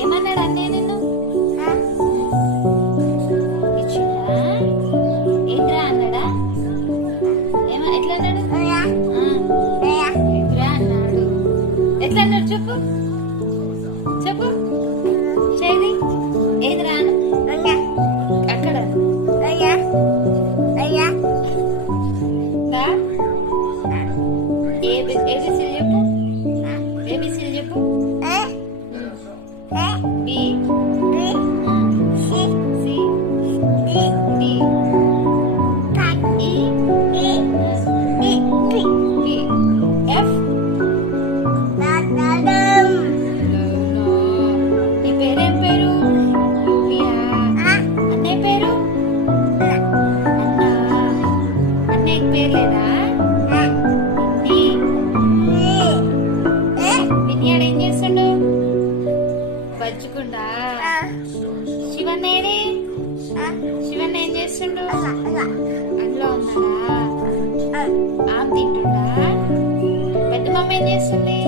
ఏమన్నాడు అన్నయ్య నిన్ను? ఇచ్చిండా? ఏంట్రా అన్నాడా? ఎట్లా అన్నాడు? ఎట్లా అన్నాడు? ఎట్లా అన్నాడు చెప్పు చెప్పు. చేది ఏది రాను అక్కడ ఏబిసిలు చెప్పు. ఏబిసిలు చెప్పు. బి సి డి ఈ ఎఫ్. నీ పేరేం పేరు? అన్నయ్య పేరు? అన్నయ్యకి పేరు లేదా? వినియాడు ఏం చేస్తుండు? బజ్జుకుండా. శివన్న ఏడి? శివన్న ఏం చేస్తుండు? అందులో ఉన్నాడా? ఆమె తింటుండా? పెద్ద మమ్మ ఏం చేస్తుంది?